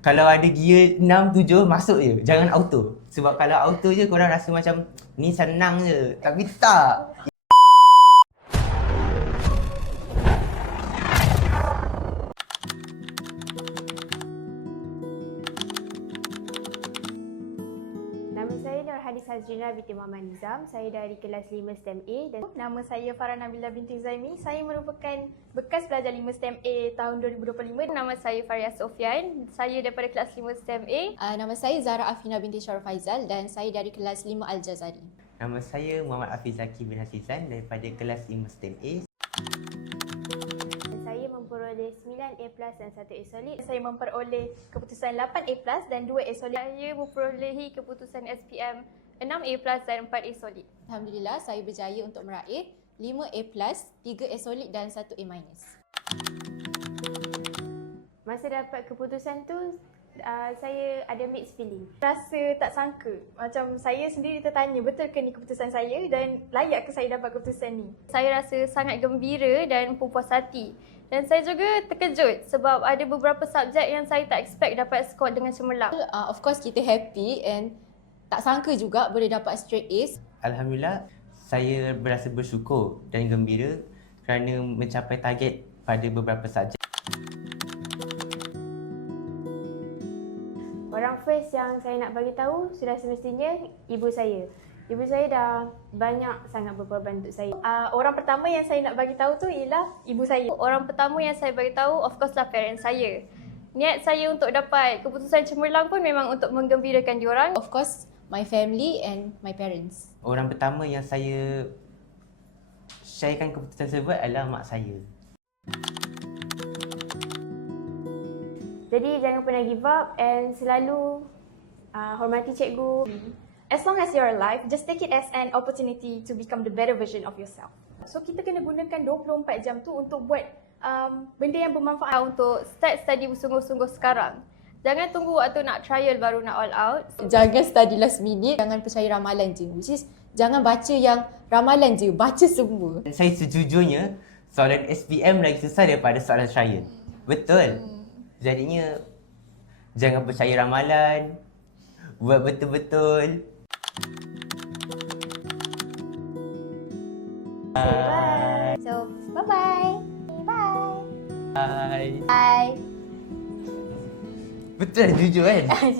Kalau ada gear 6, 7 masuk je. Jangan auto. Sebab kalau auto je korang rasa macam ni senang je. Tapi tak. Nama saya Nurhadis Hazrina binti Muhammad Nizam. Saya dari kelas 5 STEM A dan Nama saya Farah Nabila binti Zaimi. Saya merupakan bekas pelajar 5 STEM A tahun 2025. Nama saya Faria Sofian. Saya daripada kelas 5 STEM A. Nama saya Zara Afina binti Syarul Faizal dan saya dari kelas 5 Al-Jazari. Nama saya Muhammad Hafiz Zaki bin Hasizan daripada kelas 5 STEM A. saya memperoleh 9 A+ dan 1 A solid. Saya memperoleh keputusan 8 A+ dan 2 A solid. Saya memperolehi keputusan SPM 6 A+ dan 4 A solid. Alhamdulillah, saya berjaya untuk meraih 5 A+, 3 A solid dan 1 A-. Masa dapat keputusan tu, saya ada mixed feeling. Rasa tak sangka. Macam saya sendiri tertanya, betul ke ni keputusan saya dan layak ke saya dapat keputusan ni? Saya rasa sangat gembira dan puas hati. Dan saya juga terkejut sebab ada beberapa subjek yang saya tak expect dapat skor dengan cemerlang. Of course, kita happy and tak sangka juga boleh dapat straight A's. Alhamdulillah, saya berasa bersyukur dan gembira kerana mencapai target pada beberapa subjek. Orang first yang saya nak bagi tahu sudah semestinya ibu saya. Ibu saya dah banyak sangat berkorban untuk saya. Orang pertama yang saya nak bagi tahu tu ialah ibu saya. Orang pertama yang saya bagi tahu of course lah parents saya. Niat saya untuk dapat keputusan cemerlang pun memang untuk menggembirakan diorang. Of course, my family and my parents. Orang pertama yang saya sharekan keputusan tersebut adalah mak saya. Jadi jangan pernah give up and selalu hormati cikgu. As long as you're alive, just take it as an opportunity to become the better version of yourself. So kita kena gunakan 24 jam tu untuk buat benda yang bermanfaat. Untuk start study bersungguh-sungguh sekarang. Jangan tunggu waktu nak trial baru nak all out. Jangan study last minute, jangan percaya ramalan je. Which is, jangan baca yang ramalan je, baca semua. Dan saya sejujurnya, soalan SPM lagi susah daripada soalan trial. Betul. Jadinya, jangan percaya ramalan, buat betul-betul. Bye. So, bye-bye. Bye. Bye. Bye. Betul jujur kan?